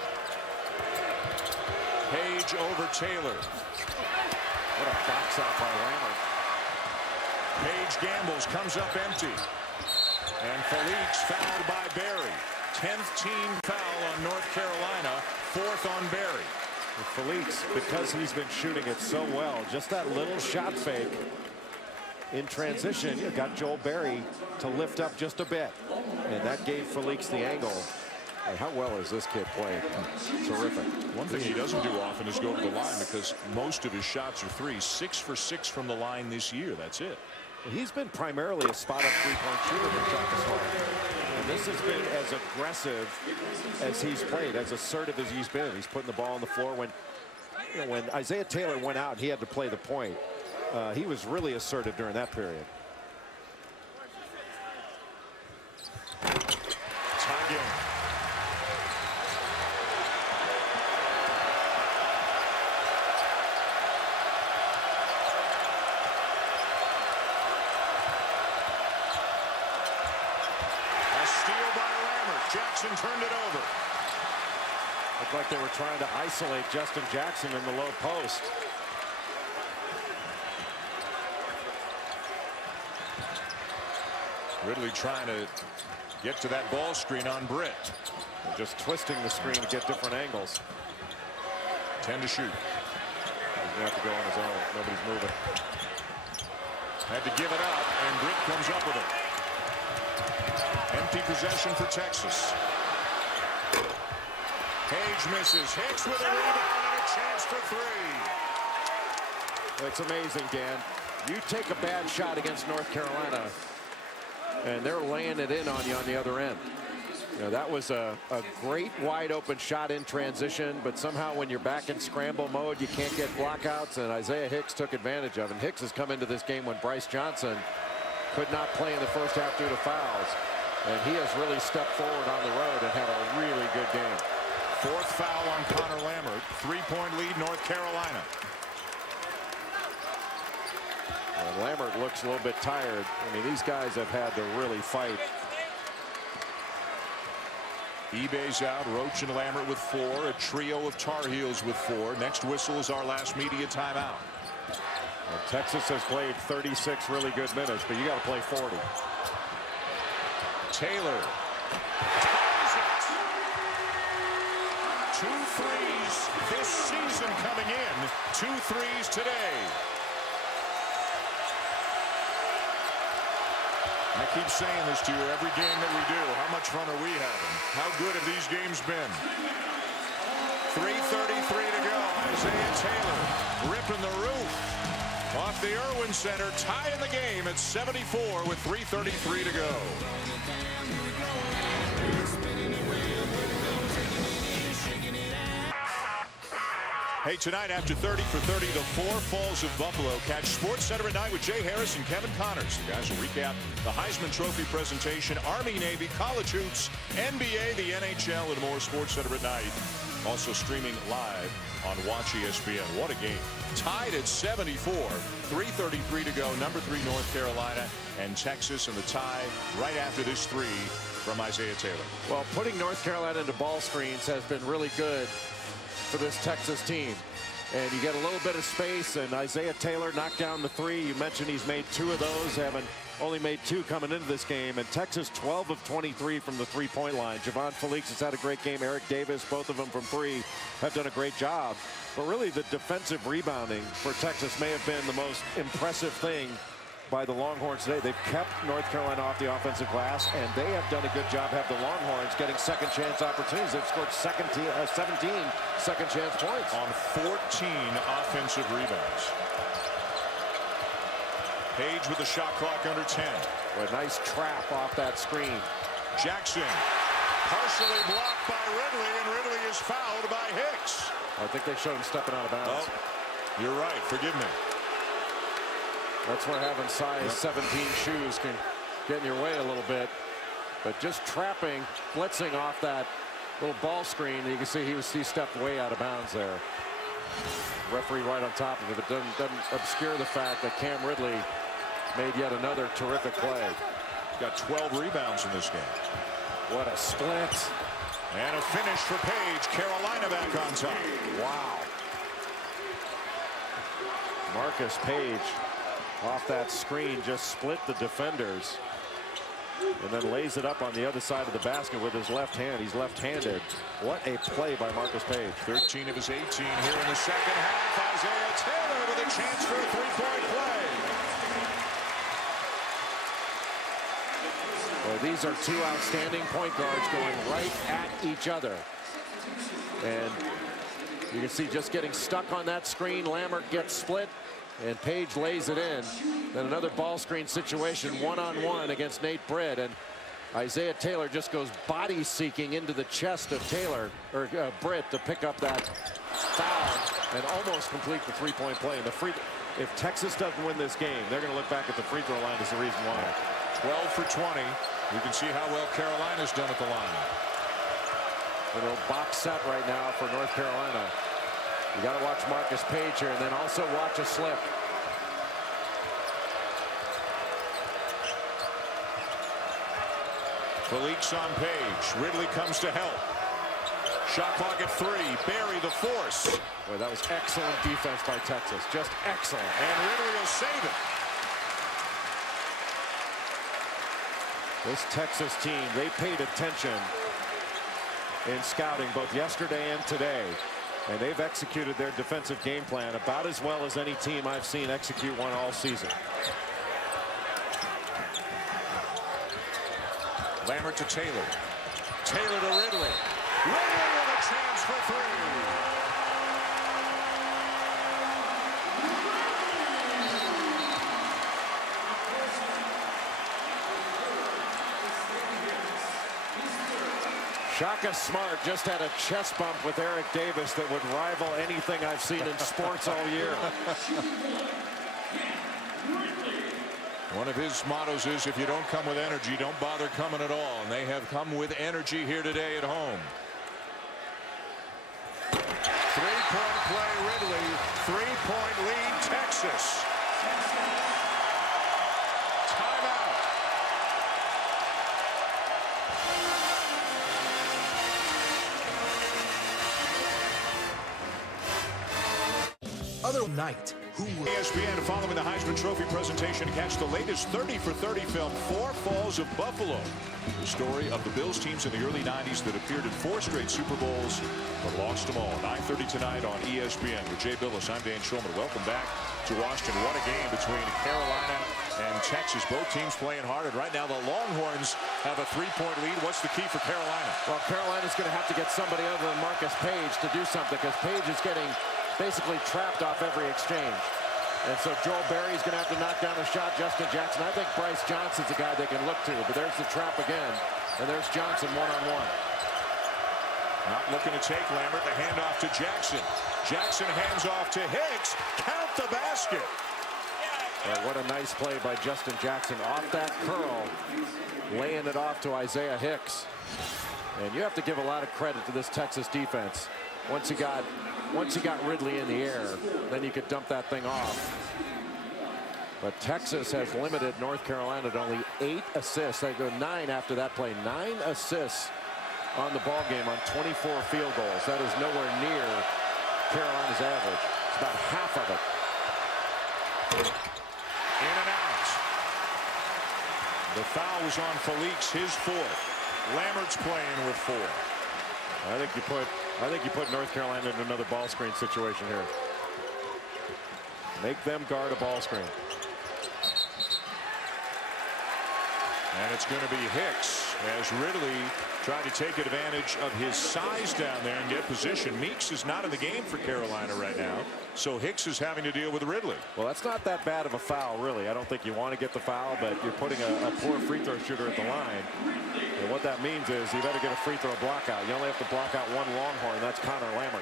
Page over Taylor. What a box out by Lammert. Page gambles, comes up empty. And Felix fouled by Berry. 10th team foul on North Carolina, 4th on Berry. Felix, because he's been shooting it so well, just that little shot fake in transition, you got Joel Berry to lift up just a bit, and that gave Felix the angle. Hey, how well is this kid playing? Terrific. One thing he doesn't do often is go to the line, because most of his shots are threes. 6 for 6 from the line this year. That's it. He's been primarily a spot-up three-point shooter in Shaka Smart. And this has been as aggressive as he's played, as assertive as he's been. He's putting the ball on the floor. When Isaiah Taylor went out and he had to play the point, he was really assertive during that period. Tie game. Jackson turned it over. Looked like they were trying to isolate Justin Jackson in the low post. Ridley trying to get to that ball screen on Britt. And just twisting the screen to get different angles. 10 to shoot. He's going to have to go on his own. Nobody's moving. Had to give it up, and Britt comes up with it. Empty possession for Texas. Page misses. Hicks with a rebound and a chance for 3. It's amazing, Dan. You take a bad shot against North Carolina, and they're laying it in on you on the other end. You know, that was a great wide open shot in transition, but somehow when you're back in scramble mode, you can't get blockouts, and Isaiah Hicks took advantage of it. And Hicks has come into this game when Bryce Johnson could not play in the first half due to fouls. And he has really stepped forward on the road and had a really good game. 4th foul on Connor Lammert. 3-point lead, North Carolina. Well, Lammert looks a little bit tired. I mean, these guys have had to really fight. Ebay's out. Roach and Lammert with 4. A trio of Tar Heels with 4. Next whistle is our last media timeout. Well, Texas has played 36 really good minutes, but you got to play 40. Taylor ties it. 2 threes this season coming in. 2 threes today. I keep saying this to you every game that we do. How much fun are we having? How good have these games been? 3:33 to go. Isaiah Taylor ripping the roof off the Irwin Center, tying the game at 74 with 3:33 to go. Hey, tonight after 30 for 30, the 4 Falls of Buffalo. Catch Sports Center at night with Jay Harris and Kevin Connors. The guys will recap the Heisman Trophy presentation, Army, Navy, college hoops, NBA, the NHL, and more. Sports Center at night Also streaming live on Watch ESPN. What a game. Tied at 74. 3:33 to go. Number 3 North Carolina and Texas in the tie right after this three from Isaiah Taylor. Well, putting North Carolina into ball screens has been really good for this Texas team. And you get a little bit of space, and Isaiah Taylor knocked down the 3. You mentioned he's made 2 of those, having only made 2 coming into this game. And Texas 12 of 23 from the 3-point line. Javon Felix has had a great game. Eric Davis, both of them from 3, have done a great job. But really the defensive rebounding for Texas may have been the most impressive thing by the Longhorns today. They've kept North Carolina off the offensive glass, and they have done a good job, have the Longhorns getting second chance opportunities. They've scored 17 second chance points. On 14 offensive rebounds. Page with the shot clock under 10. A nice trap off that screen. Jackson partially blocked by Ridley, and Ridley is fouled by Hicks. I think they showed him stepping out of bounds. Oh, you're right. Forgive me. That's where having size 17 shoes can get in your way a little bit. But just trapping, blitzing off that little ball screen, you can see he stepped way out of bounds there. Referee right on top of it, but doesn't obscure the fact that Cam Ridley made yet another terrific play. Got 12 rebounds in this game. What a split. And a finish for Page. Carolina back on top. Wow. Marcus Page off that screen just split the defenders and then lays it up on the other side of the basket with his left hand. He's left-handed. What a play by Marcus Page. 13 of his 18 here in the second half. Isaiah Taylor with a chance for a 3-point play. Well, these are 2 outstanding point guards going right at each other. And you can see just getting stuck on that screen. Lammert gets split, and Page lays it in. Then another ball screen situation, one-on-one against Nate Britt. And Isaiah Taylor just goes body seeking into the chest of Britt to pick up that foul and almost complete the 3-point play. And if Texas doesn't win this game, they're going to look back at the free throw line as the reason why. 12 for 20. You can see how well Carolina's done at the line. A little box set right now for North Carolina. You got to watch Marcus Page here, and then also watch a slip. Felix on Page. Ridley comes to help. Shot clock at 3. Barry the force. Boy, that was excellent defense by Texas. Just excellent. And Ridley will save it. This Texas team, they paid attention in scouting both yesterday and today. And they've executed their defensive game plan about as well as any team I've seen execute one all season. Lammert to Taylor. Taylor to Ridley. Ridley with a chance for 3. Shaka Smart just had a chest bump with Eric Davis that would rival anything I've seen in sports all year. One of his mottos is, if you don't come with energy, don't bother coming at all. And they have come with energy here today at home. 3-point play, Ridley. 3-point lead, Texas. Timeout. Other night, who will ESPN following the Heisman Trophy presentation to catch the latest 30 for 30 film, 4 Falls of Buffalo. The story of the Bills teams in the early 90s that appeared in 4 straight Super Bowls but lost them all. 9:30 tonight on ESPN. With Jay Billis, I'm Dan Schulman. Welcome back to Washington. What a game between Carolina and Texas. Both teams playing hard. And right now the Longhorns have a 3-point lead. What's the key for Carolina? Well, Carolina's going to have to get somebody other than Marcus Page to do something, because Page is getting basically trapped off every exchange. And so Joel Berry's going to have to knock down a shot. Justin Jackson. I think Bryce Johnson's a guy they can look to. But there's the trap again. And there's Johnson one-on-one. Not looking to take Lammert. The handoff to Jackson. Jackson hands off to Hicks. Count the basket. What a nice play by Justin Jackson. Off that curl. Laying it off to Isaiah Hicks. And you have to give a lot of credit to this Texas defense. Once you got Ridley in the air, then you could dump that thing off. But Texas has limited North Carolina to only 8 assists. They go 9 after that play. 9 assists on the ball game on 24 field goals. That is nowhere near Carolina's average. It's about half of it. In and out. The foul was on Felix, his 4th. Lambert's playing with 4. I think you put North Carolina in another ball screen situation here. Make them guard a ball screen. And it's going to be Hicks as Ridley tried to take advantage of his size down there and get position. Meeks is not in the game for Carolina right now, so Hicks is having to deal with Ridley. Well, that's not that bad of a foul, really. I don't think you want to get the foul, but you're putting a poor free throw shooter at the line. And what that means is you better get a free throw block out. You only have to block out one Longhorn. That's Connor Lambert.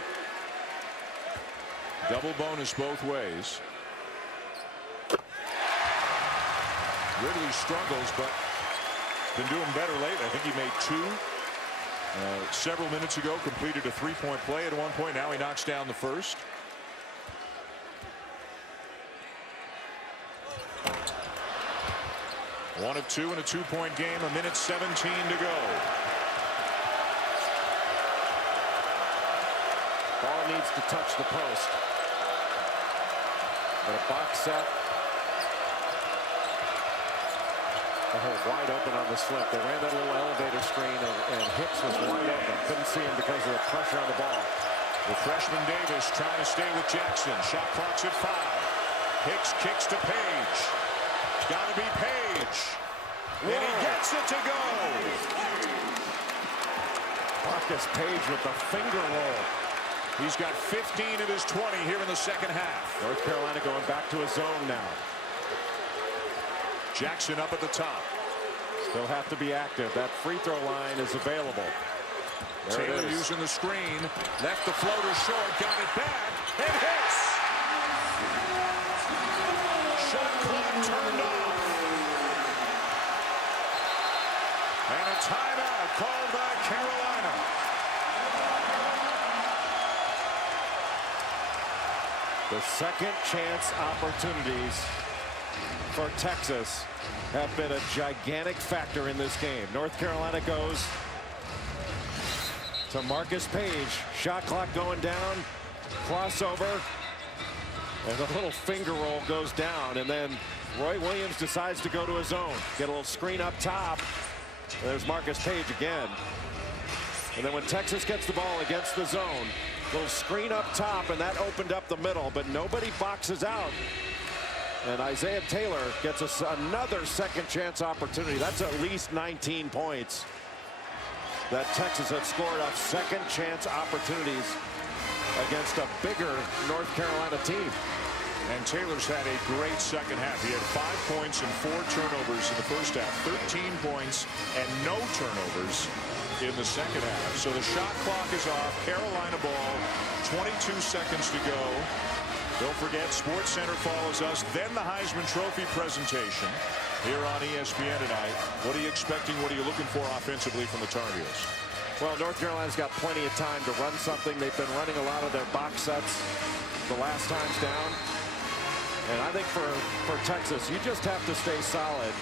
Double bonus both ways. Ridley struggles, but been doing better lately. I think he made 2 several minutes ago. Completed a 3-point play at one point. Now he knocks down the first. One of 2 in a 2-point game. 1:17 to go. Ball needs to touch the post. But a box set. Wide open on the slip. They ran that little elevator screen, and Hicks was wide open. Couldn't see him because of the pressure on the ball. The freshman Davis trying to stay with Jackson. Shot clock's at 5. Hicks kicks to Page. Got to be Page. And he gets it to go. Marcus Page with the finger roll. He's got 15 of his 20 here in the second half. North Carolina going back to a zone now. Jackson up at the top. Still have to be active. That free throw line is available. There Taylor using the screen. Left the floater short. Got it back. And hits. Shot clock turned off. And a timeout called by Carolina. The second chance opportunities for Texas have been a gigantic factor in this game. North Carolina goes to Marcus Page. Shot clock going down. Crossover. And the little finger roll goes down. And then Roy Williams decides to go to his zone. Get a little screen up top. There's Marcus Page again. And then when Texas gets the ball against the zone, little screen up top, and that opened up the middle, but nobody boxes out. And Isaiah Taylor gets us another second chance opportunity. That's at least 19 points that Texas had scored off second chance opportunities against a bigger North Carolina team. And Taylor's had a great second half. He had 5 points and 4 turnovers in the first half. 13 points and no turnovers in the second half. So the shot clock is off. Carolina ball. 22 seconds to go. Don't forget, SportsCenter follows us, then the Heisman Trophy presentation here on ESPN tonight. What are you expecting? What are you looking for offensively from the Tar Heels? Well, North Carolina's got plenty of time to run something. They've been running a lot of their box sets the last times down. And I think for Texas, you just have to stay solid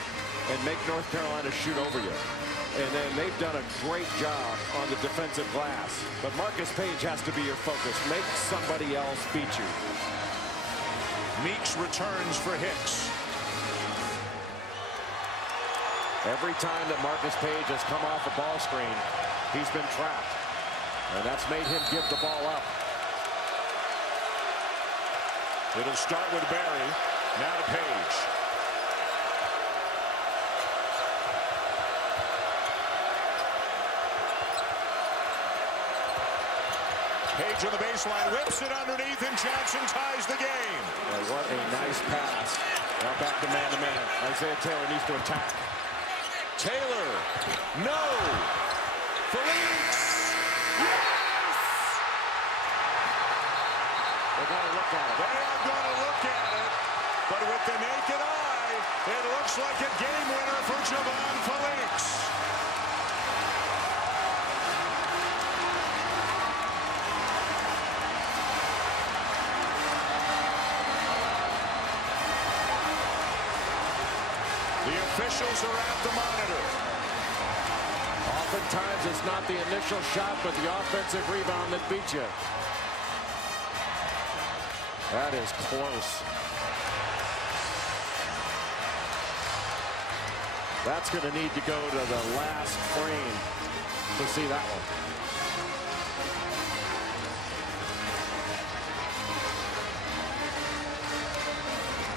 and make North Carolina shoot over you. And then they've done a great job on the defensive glass. But Marcus Page has to be your focus. Make somebody else beat you. Meeks returns for Hicks. Every time that Marcus Page has come off a ball screen, he's been trapped. And that's made him give the ball up. It'll start with Barry. Now to Page. Page on the baseline, whips it underneath, and Johnson ties the game. What a nice pass. Now back to man-to-man. Isaiah Taylor needs to attack. Taylor, no. Felix, yes! They're going to look at it. They are going to look at it, but with the naked eye, it looks like a game winner for Javon Felix. officials are at the monitor. Oftentimes it's not the initial shot, but the offensive rebound that beats you. That is close. That's going to need to go to the last frame to see that one.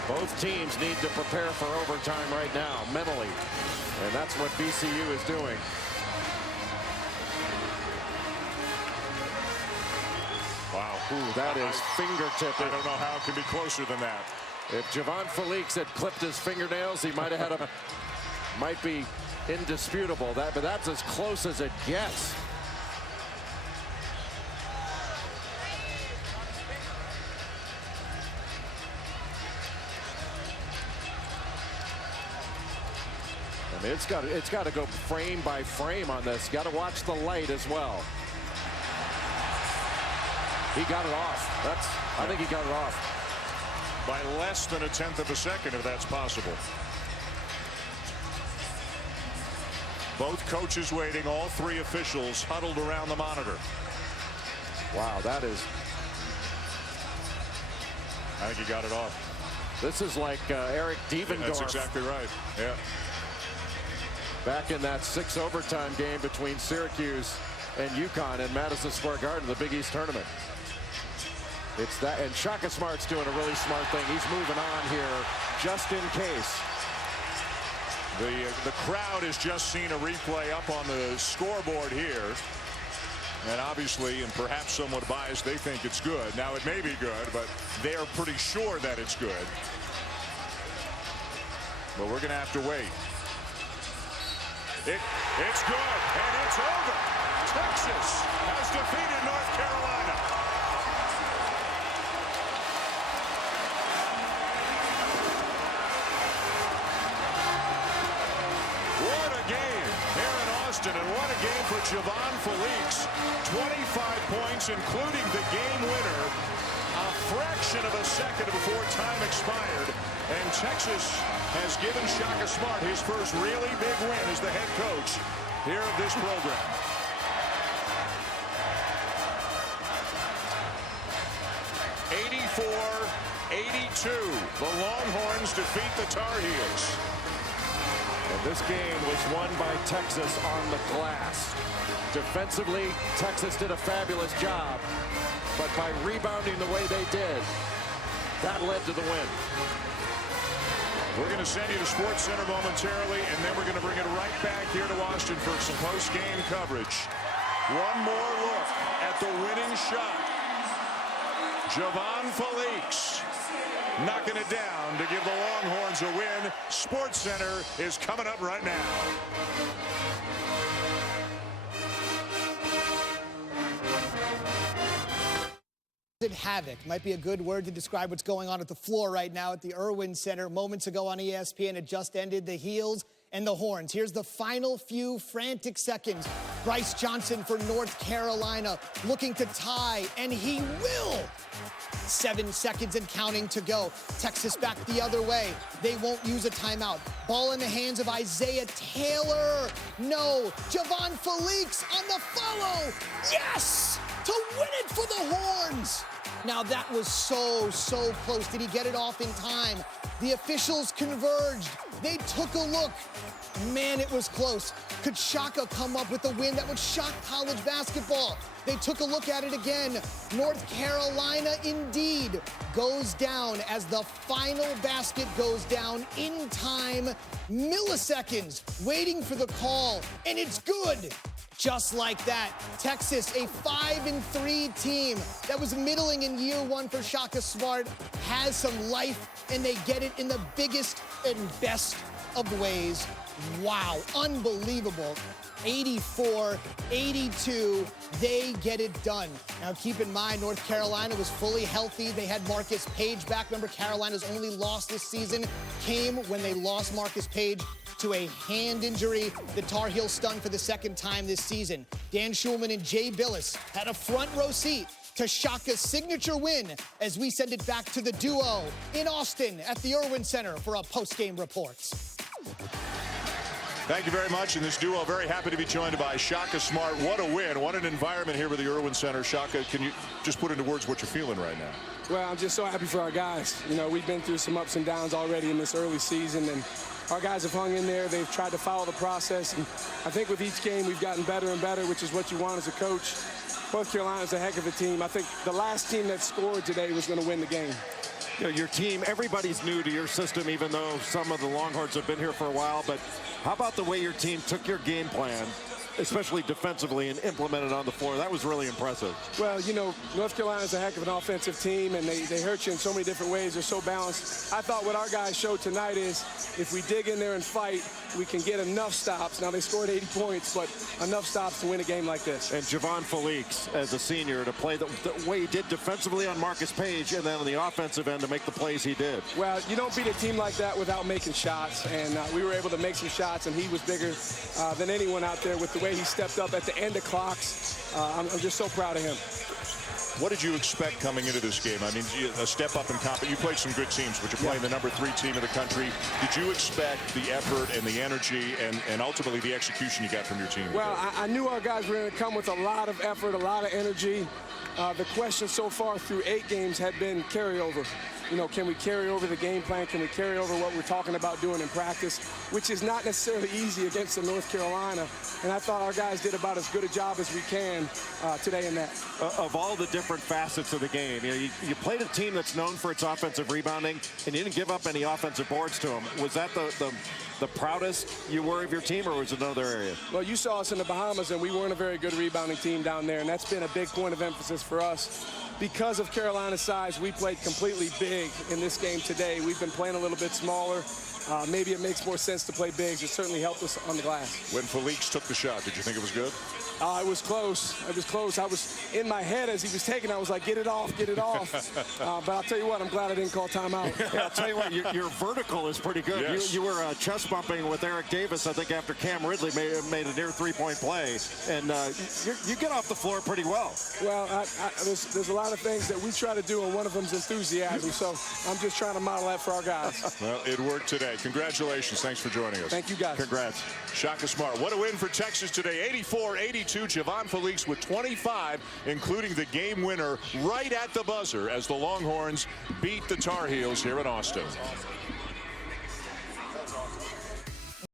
Both teams need to prepare for overtime right now, mentally. And that's what VCU is doing. Wow. Ooh, that is fingertip. I don't know how it can be closer than that. If Javon Felix had clipped his fingernails, he might have had a... might be indisputable, but that's as close as it gets. I mean, it's got to go frame by frame on this. Got to watch the light as well. He got it off. I think he got it off by less than a tenth of a second, if that's possible. Both coaches waiting, all three officials huddled around the monitor. Wow, that is... I think he got it off. This is like Eric Devendorf. That's exactly right. Yeah. Back in that 6 overtime game between Syracuse and UConn in Madison Square Garden, the Big East tournament. It's that, and Shaka Smart's doing a really smart thing. He's moving on here just in case. The crowd has just seen a replay up on the scoreboard here. And obviously, and perhaps somewhat biased, they think it's good. Now, it may be good, but they're pretty sure that it's good. But we're going to have to wait. It's good, and it's over. Texas has defeated North Carolina. What a game here in Austin, and what a game for Javon Felix. 25 points, including the game winner, a fraction of a second before time expired. And Texas has given Shaka Smart his first really big win as the head coach here of this program. '84-82. The Longhorns defeat the Tar Heels. And this game was won by Texas on the glass. Defensively, Texas did a fabulous job. But by rebounding the way they did, that led to the win. We're going to send you to Sports Center momentarily, and then we're going to bring it right back here to Austin for some post-game coverage. One more look at the winning shot. Javon Felix knocking it down to give the Longhorns a win. Sports Center is coming up right now. Havoc might be a good word to describe what's going on at the floor right now at the Irwin Center. Moments ago on ESPN, it just ended. The Heels and the Horns. Here's the final few frantic seconds. Bryce Johnson for North Carolina looking to tie, and he will. 7 seconds and counting to go. Texas back the other way. They won't use a timeout. Ball in the hands of Isaiah Taylor. No. Javon Felix on the follow. Yes! To win it for the Horns. Now that was so close. Did he get it off in time? The officials converged. They took a look. Man, it was close. Could Shaka come up with a win that would shock college basketball? They took a look at it again. North Carolina indeed goes down as the final basket goes down in time. Milliseconds waiting for the call, and it's good. Just like that, Texas, a 5-3 team that was middling in year one for Shaka Smart, has some life, and they get it in the biggest and best of ways. Wow, unbelievable. 84-82, they get it done. Now keep in mind, North Carolina was fully healthy. They had Marcus Page back. Remember, Carolina's only loss this season came when they lost Marcus Page to a hand injury. The Tar Heels stunned for the second time this season. Dan Schulman and Jay Billis had a front row seat to Shaka's signature win as we send it back to the duo in Austin at the Irwin Center for a post-game reports. Thank you very much. And this duo, very happy to be joined by Shaka Smart. What a win. What an environment here with the Irwin Center. Shaka, can you just put into words what you're feeling right now? Well, I'm just so happy for our guys. You know, we've been through some ups and downs already in this early season, and our guys have hung in there. They've tried to follow the process, and I think with each game we've gotten better and better, which is what you want as a coach. North Carolina's a heck of a team. I think the last team that scored today was going to win the game. You know, your team, everybody's new to your system, even though some of the Longhorns have been here for a while. But how about the way your team took your game plan, especially defensively, and implemented on the floor? That was really impressive. Well, you know, North Carolina's a heck of an offensive team, and they hurt you in so many different ways. They're so balanced. I thought what our guys showed tonight is if we dig in there and fight, we can get enough stops. Now, they scored 80 points, but enough stops to win a game like this. And Javon Felix, as a senior, to play the way he did defensively on Marcus Page, and then on the offensive end to make the plays he did. Well, you don't beat a team like that without making shots, and we were able to make some shots, and he was bigger than anyone out there with the way he stepped up at the end of clocks. I'm just so proud of him. What did you expect coming into this game? I mean, a step up in competition. You played some good teams, but you're playing the #3 team in the country. Did you expect the effort and the energy and ultimately the execution you got from your team? Well, I knew our guys were going to come with a lot of effort, a lot of energy. The question so far through 8 games had been carryover. You know, can we carry over the game plan? Can we carry over what we're talking about doing in practice, which is not necessarily easy against the North Carolina. And I thought our guys did about as good a job as we can today in that. Of all the different facets of the game, you know, you played a team that's known for its offensive rebounding, and you didn't give up any offensive boards to them. Was that the proudest you were of your team, or was it another area? Well, you saw us in the Bahamas, and we weren't a very good rebounding team down there, and that's been a big point of emphasis for us. Because of Carolina's size, we played completely big in this game today. We've been playing a little bit smaller. Maybe it makes more sense to play bigs. It certainly helped us on the glass. When Felix took the shot, did you think it was good? It was close. It was close. I was in my head as he was taking it. I was like, get it off, get it off. But I'll tell you what, I'm glad I didn't call timeout. Yeah, I'll tell you what, your vertical is pretty good. Yes. You were chest bumping with Eric Davis, I think, after Cam Ridley made a near 3-point play. And you get off the floor pretty well. Well, there's a lot of things that we try to do, and one of them is enthusiasm. So I'm just trying to model that for our guys. Well, it worked today. Congratulations. Thanks for joining us. Thank you, guys. Congrats. Shaka Smart. What a win for Texas today. 84-82. Javon Felix with 25, including the game winner right at the buzzer as the Longhorns beat the Tar Heels here in Austin.